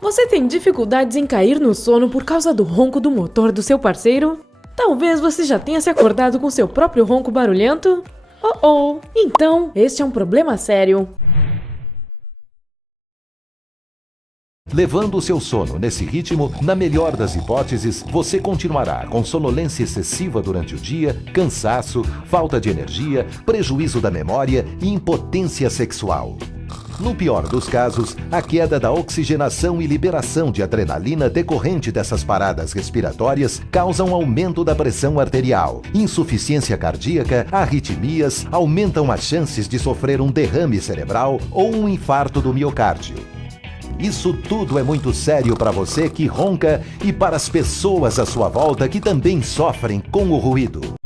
Você tem dificuldades em cair no sono por causa do ronco do motor do seu parceiro? Talvez você já tenha se acordado com seu próprio ronco barulhento? Oh! Então, este é um problema sério. Levando o seu sono nesse ritmo, na melhor das hipóteses, você continuará com sonolência excessiva durante o dia, cansaço, falta de energia, prejuízo da memória e impotência sexual. No pior dos casos, a queda da oxigenação e liberação de adrenalina decorrente dessas paradas respiratórias causa um aumento da pressão arterial, insuficiência cardíaca, arritmias, aumentam as chances de sofrer um derrame cerebral ou um infarto do miocárdio. Isso tudo é muito sério para você que ronca e para as pessoas à sua volta que também sofrem com o ruído.